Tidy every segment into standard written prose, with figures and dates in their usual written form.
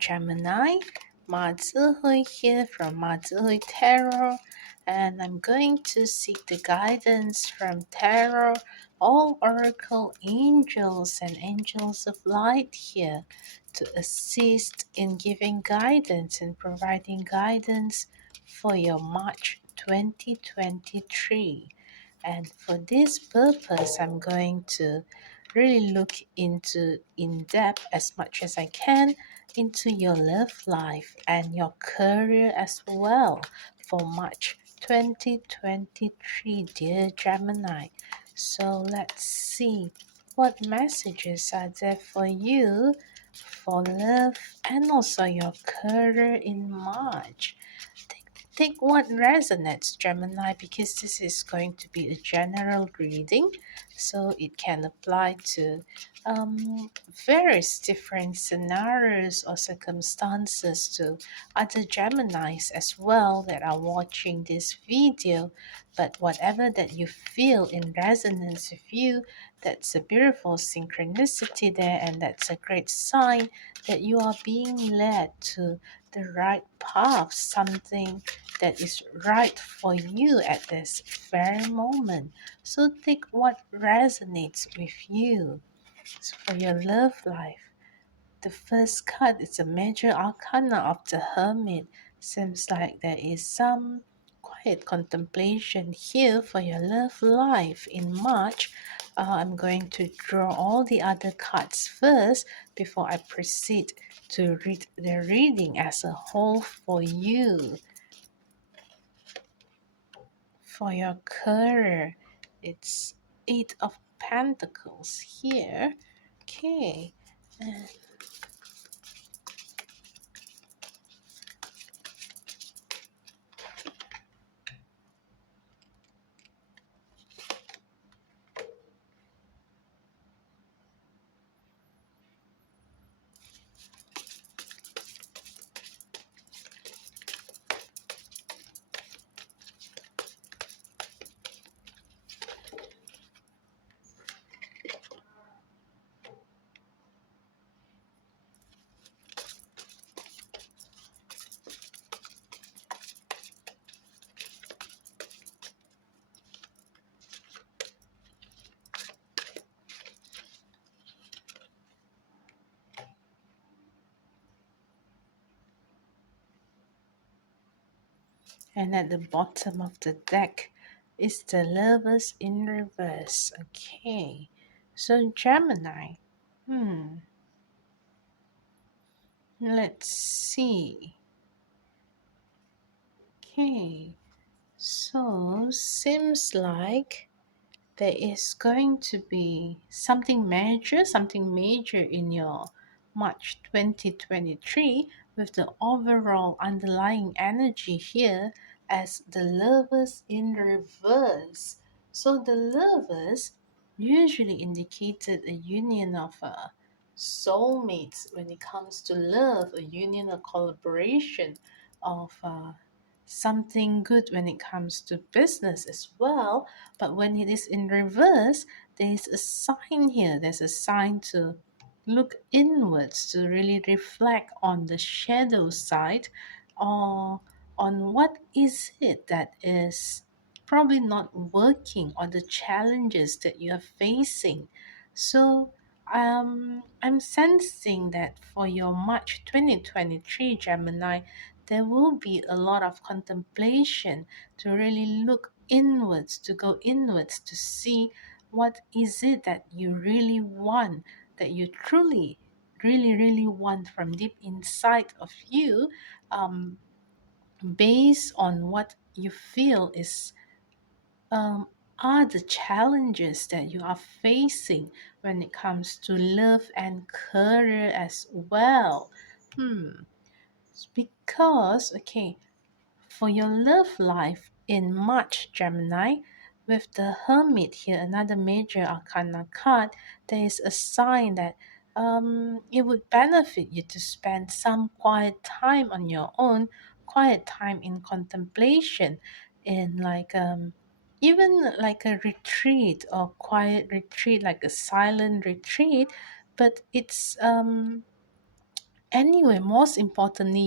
Gemini. Hui here from Hui Tarot, and I'm going to seek the guidance from Tarot, all Oracle angels and angels of light here to assist in giving guidance and providing guidance for your March 2023. And for this purpose, I'm going to really look into in depth as much as I can into your love life and your career as well for March 2023, dear Gemini. So let's see what messages are there for you for love and also your career in March. Take what resonates, Gemini, because this is going to be a general reading, so it can apply to various different scenarios or circumstances to other Geminis as well that are watching this video. But whatever that you feel in resonance with you, that's a beautiful synchronicity there, and that's a great sign that you are being led to the right path, something that is right for you at this very moment. So take what resonates with you. So for your love life, the first card is a major arcana of the Hermit. Seems like there is some quiet contemplation here for your love life in March. I'm going to draw all the other cards first before I proceed to read the reading as a whole for you. For your career, it's Eight of Pentacles here. Okay. And at the bottom of the deck is the Lovers in reverse. Okay. So Gemini. Hmm. Let's see. Okay. So seems like there is going to be something major in your March 2023 with the overall underlying energy here as the Lovers in reverse. So the Lovers usually indicated a union of soulmates when it comes to love, a union, a collaboration of something good when it comes to business as well. But when it is in reverse, there's a sign here. There's a sign to look inwards, to really reflect on the shadow side, or on what is it that is probably not working, or the challenges that you are facing. So I'm sensing that for your March 2023 Gemini, there will be a lot of contemplation to really look inwards, to go inwards, to see what is it that you really want, that you truly, really want from deep inside of you, um, based on what you feel is are the challenges that you are facing when it comes to love and career as well. Because, okay, for your love life in March, Gemini, with the Hermit here, another major arcana card, there is a sign that it would benefit you to spend some quiet time on your own, quiet time in contemplation, in like even like a retreat or quiet retreat, like a silent retreat, but it's Anyway, most importantly,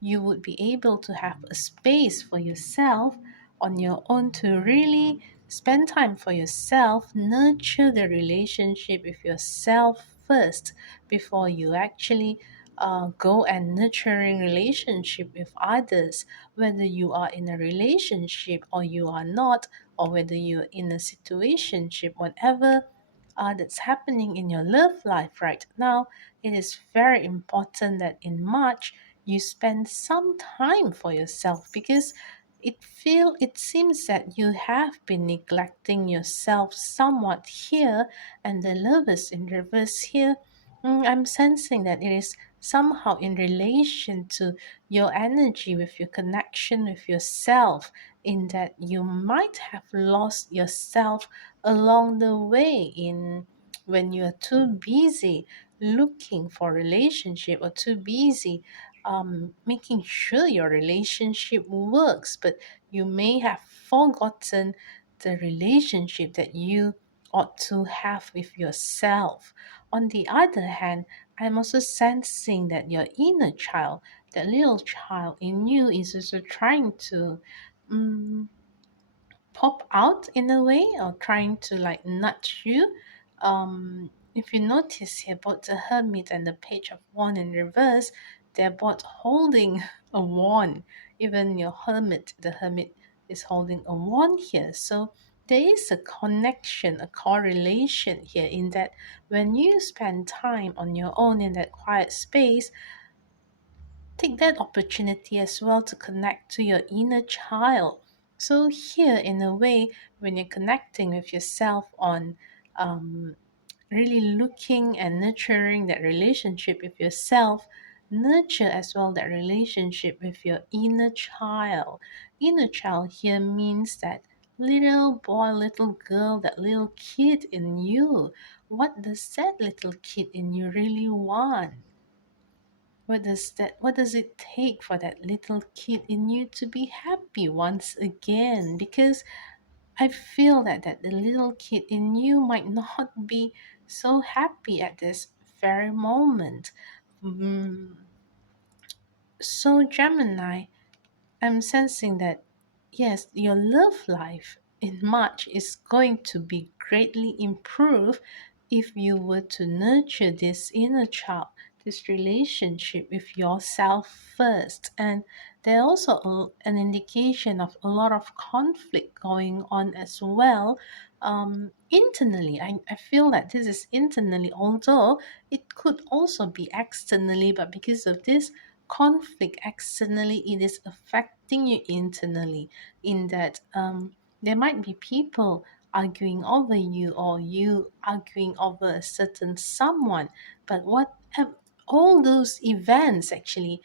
you would be able to have a space for yourself on your own to really spend time for yourself, nurture the relationship with yourself first before you actually go and nurturing relationship with others, whether you are in a relationship or you are not, or whether you're in a situationship, whatever that's happening in your love life right now. It is very important that in March you spend some time for yourself, because it seems that you have been neglecting yourself somewhat here, and the lovers in reverse here. I'm sensing that it is somehow in relation to your energy with your connection with yourself, in that you might have lost yourself along the way in when you are too busy looking for relationship, or too busy making sure your relationship works, but you may have forgotten the relationship that you ought to have with yourself. On the other hand, I'm also sensing that your inner child, that little child in you, is also trying to um, pop out in a way, or trying to like nudge you. If you notice here, both the hermit and the page of wand in reverse, they're both holding a wand. Even your hermit, the hermit is holding a wand here. So there is a connection, a correlation here, in that when you spend time on your own in that quiet space, take that opportunity as well to connect to your inner child. So, here, in a way, when you're connecting with yourself on um, really looking and nurturing that relationship with yourself, nurture as well that relationship with your inner child. Inner child here means that little boy, little girl, that little kid in you. What does that little kid in you really want? What does it take for that little kid in you to be happy once again? Because I feel that the little kid in you might not be so happy at this very moment. Mm, so, Gemini, I'm sensing that yes, your love life in March is going to be greatly improved if you were to nurture this inner child, this relationship with yourself first. And there also an indication of a lot of conflict going on as well. Internally, I feel that this is internally, although it could also be externally, but because of this conflict externally, it is affecting you internally, in that there might be people arguing over you, or you arguing over a certain someone, but all those events actually,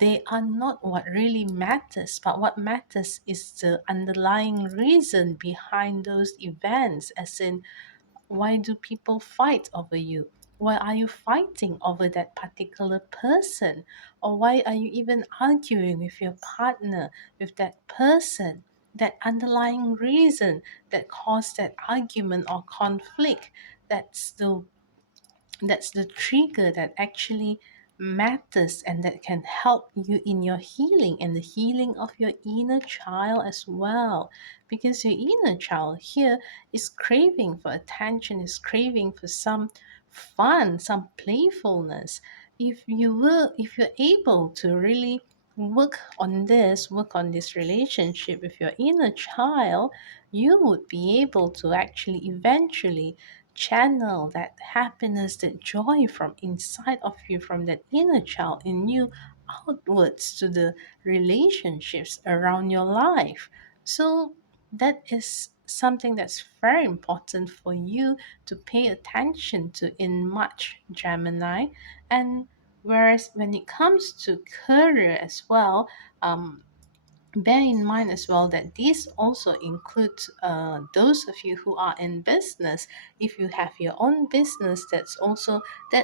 they are not what really matters, but what matters is the underlying reason behind those events, as in, why do people fight over you? Why are you fighting over that particular person? Or why are you even arguing with your partner, with that person? That underlying reason that caused that argument or conflict, that's the trigger that actually matters, and that can help you in your healing and the healing of your inner child as well, because your inner child here is craving for attention, is craving for some fun, some playfulness. If you're able to really work on this relationship with your inner child, you would be able to actually eventually channel that happiness, that joy from inside of you, from that inner child in you, outwards to the relationships around your life. So, that is something that's very important for you to pay attention to in March, Gemini. And whereas when it comes to career as well, bear in mind as well that this also includes those of you who are in business. If you have your own business, that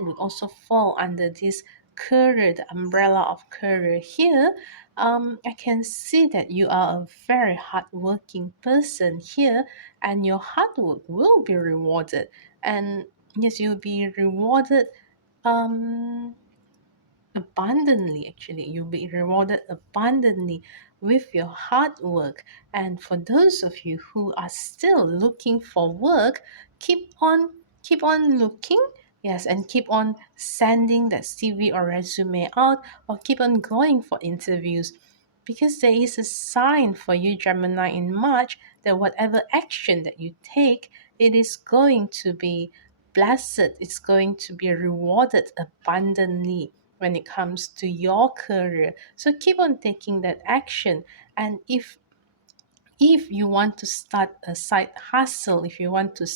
would also fall under this career, the umbrella of career here. I can see that you are a very hardworking person here, and your hard work will be rewarded. And yes, you'll be rewarded. um abundantly. Actually, you'll be rewarded abundantly with your hard work. And for those of you who are still looking for work, keep on looking. Yes, and keep on sending that CV or resume out, or keep on going for interviews, because there is a sign for you, Gemini, in March, that whatever action that you take, it is going to be blessed, it's going to be rewarded abundantly when it comes to your career. So keep on taking that action. And if you want to start a side hustle, if you want to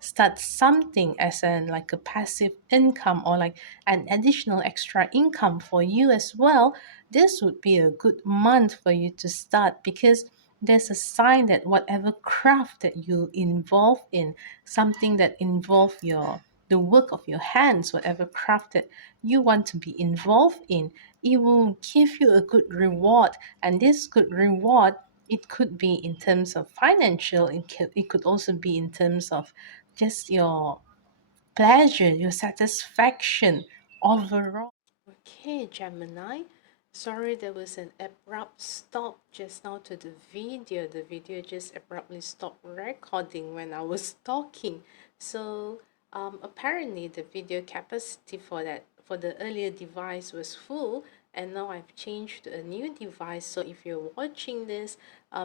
start something as an like a passive income, or like an additional extra income for you as well, this would be a good month for you to start, because there's a sign that whatever craft that you involve in, something that involve your the work of your hands, whatever craft that you want to be involved in, it will give you a good reward. And this good reward, it could be in terms of financial, it could also be in terms of just your pleasure, your satisfaction overall. Okay, Gemini. Sorry, there was an abrupt stop just now to the video. The video just abruptly stopped recording when I was talking. So apparently the video capacity for the earlier device was full, and now I've changed to a new device. So if you're watching this,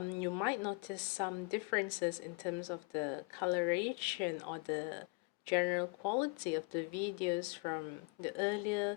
you might notice some differences in terms of the coloration or the general quality of the videos from the earlier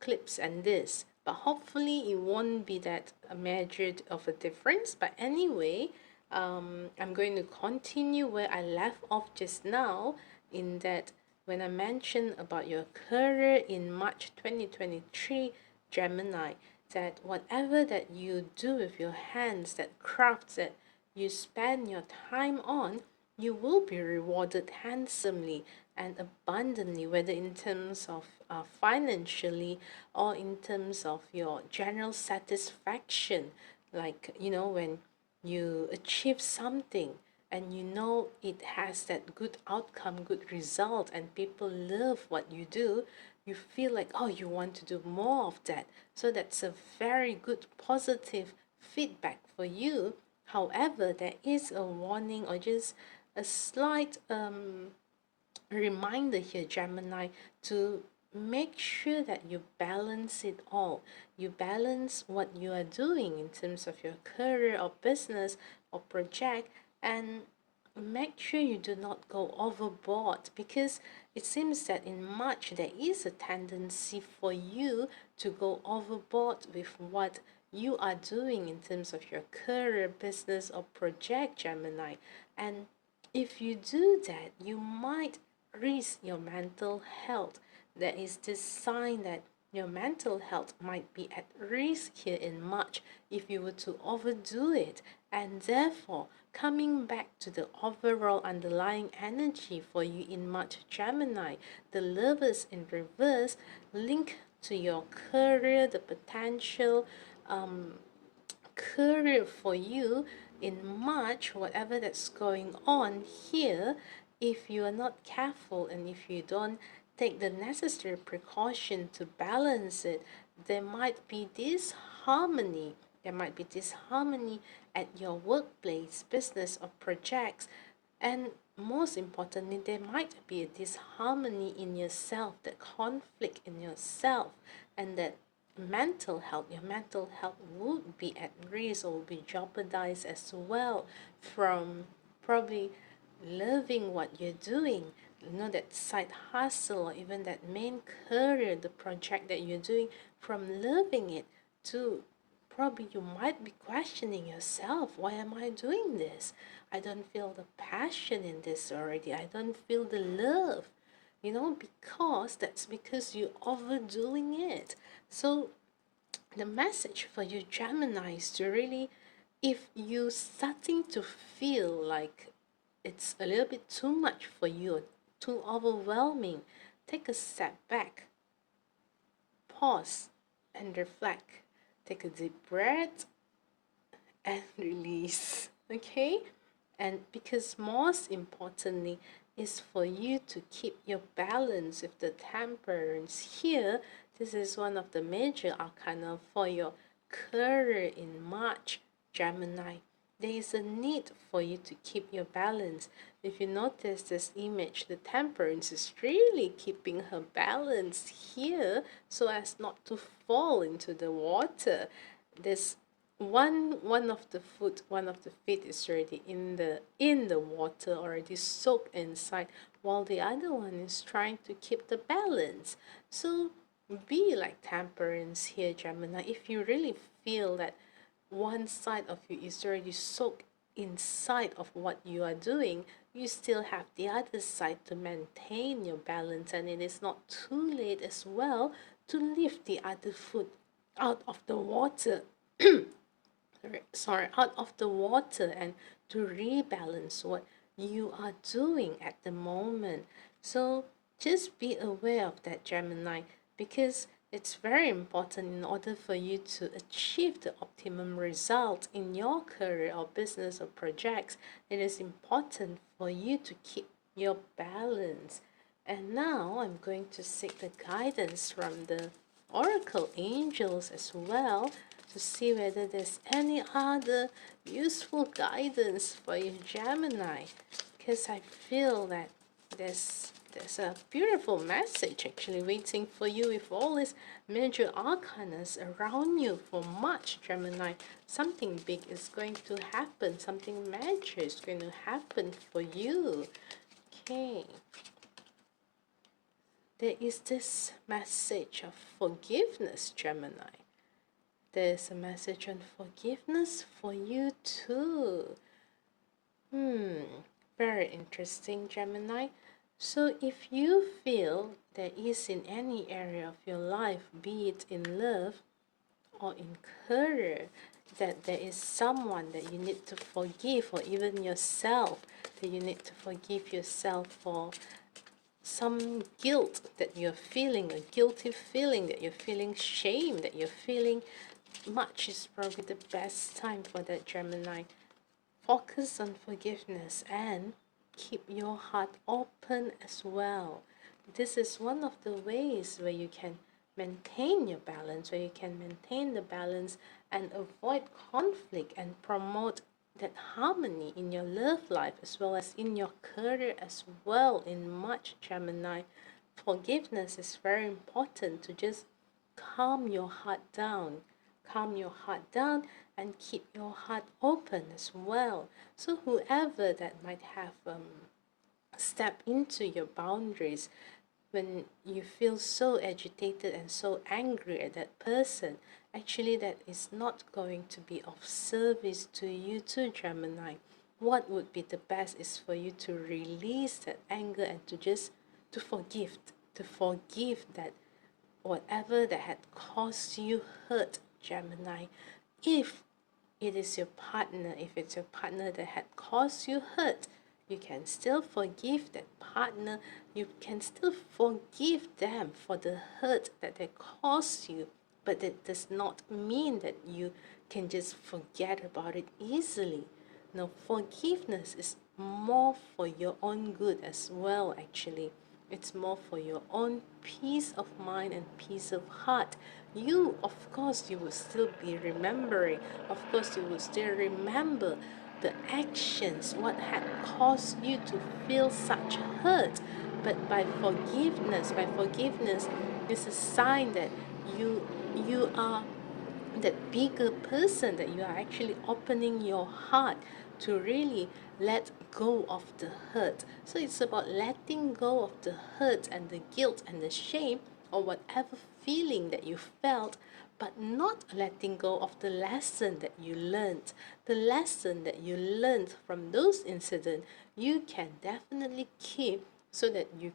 clips and this, but hopefully it won't be that measured of a difference. But anyway, I'm going to continue where I left off just now, in that when I mentioned about your career in March 2023, Gemini, that whatever that you do with your hands, that crafts that you spend your time on, you will be rewarded handsomely and abundantly, whether in terms of financially, or in terms of your general satisfaction. Like, when you achieve something and you know it has that good outcome, good result, and people love what you do, you feel like, oh, you want to do more of that. So that's a very good positive feedback for you. However, there is a warning, or just a slight reminder here, Gemini, to make sure that you balance it all. You balance what you are doing in terms of your career or business or project, and make sure you do not go overboard, because it seems that in March there is a tendency for you to go overboard with what you are doing in terms of your career, business, or project, Gemini. And if you do that, you might risk your mental health. There is this sign that your mental health might be at risk here in March if you were to overdo it. And therefore, coming back to the overall underlying energy for you in March, Gemini, the Lovers in reverse link to your career, the potential career for you in March, whatever that's going on here. If you are not careful, and if you don't take the necessary precaution to balance it, there might be disharmony. There might be disharmony at your workplace, business, or projects. And most importantly, there might be a disharmony in yourself, that conflict in yourself, and that your mental health would be at risk, or would be jeopardized as well, from probably loving what you're doing, that side hustle, or even that main career, the project that you're doing, from loving it to probably you might be questioning yourself, why am I doing this? I don't feel the passion in this already. I don't feel the love, because that's because you're overdoing it. So the message for you, Gemini, is to really, if you starting to feel like it's a little bit too much for you, too overwhelming, take a step back, pause, and reflect. Take a deep breath and release. Okay? And because most importantly is for you to keep your balance with the temperance here, This is one of the major arcana for your career in March, Gemini. There is a need for you to keep your balance. If you notice this image, the Temperance is really keeping her balance here so as not to fall into the water. This one of the feet is already in the water, already soaked inside, while the other one is trying to keep the balance. So be like Temperance here, Gemini. If you really feel that one side of you is already soaked inside of what you are doing, you still have the other side to maintain your balance, and it is not too late as well to lift the other foot out of the water. Out of the water, and to rebalance what you are doing at the moment. So just be aware of that, Gemini, because it's very important in order for you to achieve the optimum result in your career or business or projects. It is important for you to keep your balance. And now I'm going to seek the guidance from the oracle angels as well, to see whether there's any other useful guidance for you, Gemini, because I feel that there's a beautiful message actually waiting for you with all these major arcanas around you for March, Gemini. Something big is going to happen, something major is going to happen for you. Okay, there is this message of forgiveness, Gemini. There's a message on forgiveness for you too. Very interesting, Gemini. So if you feel there is in any area of your life, be it in love or in career, that there is someone that you need to forgive, or even yourself, that you need to forgive yourself for some guilt that you're feeling, a guilty feeling, that you're feeling shame, that you're feeling, March is probably the best time for that, Gemini. Focus on forgiveness and keep your heart open as well. This is one of the ways where you can maintain your balance, where you can maintain the balance and avoid conflict and promote that harmony in your love life as well as in your career as well in March, Gemini. Forgiveness is very important to just calm your heart down. Calm your heart down and keep your heart open as well. So whoever that might have stepped into your boundaries, when you feel so agitated and so angry at that person, actually that is not going to be of service to you too, Gemini. What would be the best is for you to release that anger and to forgive that whatever that had caused you hurt, Gemini. If it is your partner, if it's your partner that had caused you hurt, you can still forgive that partner. You can still forgive them for the hurt that they caused you. But that does not mean that you can just forget about it easily. No, forgiveness is more for your own good as well, actually. It's more for your own peace of mind and peace of heart. You, of course, you will still be remembering. Of course, you will still remember the actions, what had caused you to feel such hurt. But by forgiveness, is a sign that you are that bigger person, that you are actually opening your heart to really let go of the hurt. So it's about letting go of the hurt and the guilt and the shame, or whatever feeling that you felt, but not letting go of the lesson that you learned. The lesson that you learned from those incidents, you can definitely keep, so that you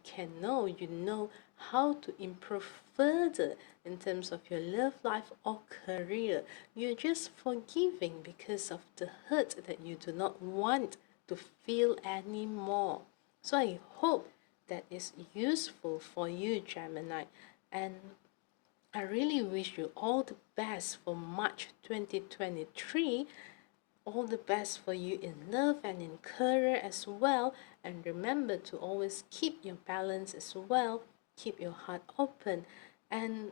know how to improve further in terms of your love life or career. You're just forgiving because of the hurt that you do not want to feel anymore. So I hope that is useful for you, Gemini, and I really wish you all the best for March 2023. All the best for you in love and in career as well. And remember to always keep your balance as well. Keep your heart open. And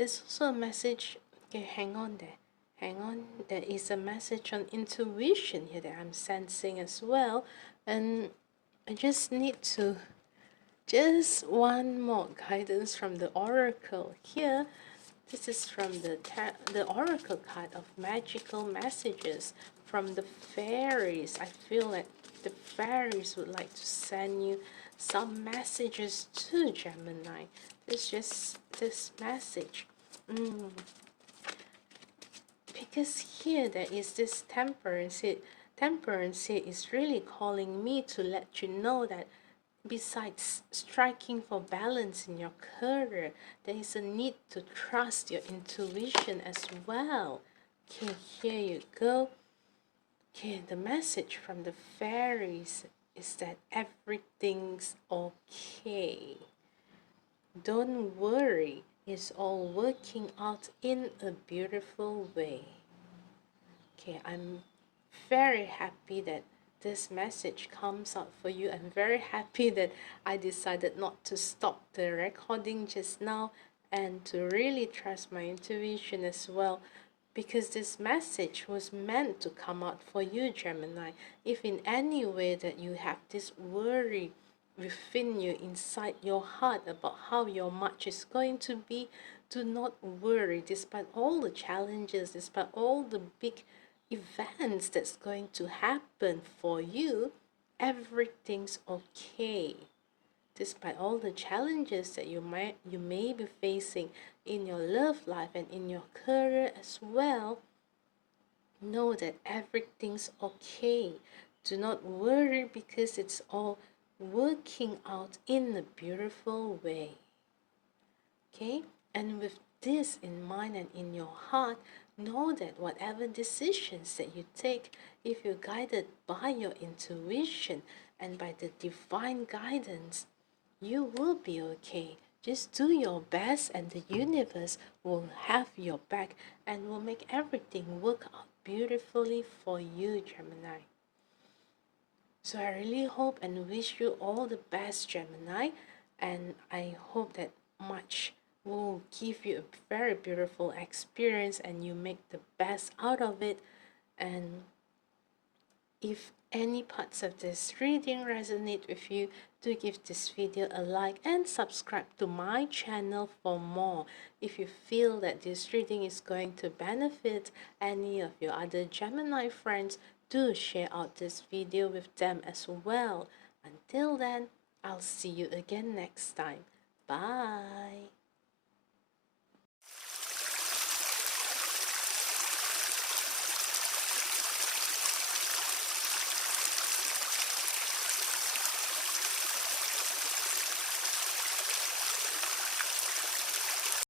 There's also a message. Okay, hang on there. Hang on. There is a message on intuition here that I'm sensing as well. And I just need to just one more guidance from the oracle here. This is from the oracle card of magical messages from the fairies. I feel like the fairies would like to send you some messages to Gemini. It's just this message. Because here there is this temperance. Temperance here is really calling me to let you know that besides striking for balance in your career, there is a need to trust your intuition as well. Okay, here you go. Okay, the message from the fairies is that everything's okay. Don't worry, it's all working out in a beautiful way. Okay, I'm very happy that this message comes out for you. I'm very happy that I decided not to stop the recording just now and to really trust my intuition as well, because this message was meant to come out for you, Gemini. If in any way that you have this worry within you, inside your heart, about how your March is going to be, do not worry. Despite all the challenges, despite all the big events that's going to happen for you, everything's okay. Despite all the challenges that you may be facing in your love life and in your career as well, know that everything's okay. Do not worry, because it's all working out in a beautiful way. Okay? And with this in mind and in your heart, know that whatever decisions that you take, if you're guided by your intuition and by the divine guidance, you will be okay. Just do your best, and the universe will have your back and will make everything work out beautifully for you, Gemini. So I really hope and wish you all the best, Gemini, and I hope that March will give you a very beautiful experience and you make the best out of it. And if any parts of this reading resonate with you, do give this video a like and subscribe to my channel for more. If you feel that this reading is going to benefit any of your other Gemini friends, do share out this video with them as well. Until then, I'll see you again next time. Bye.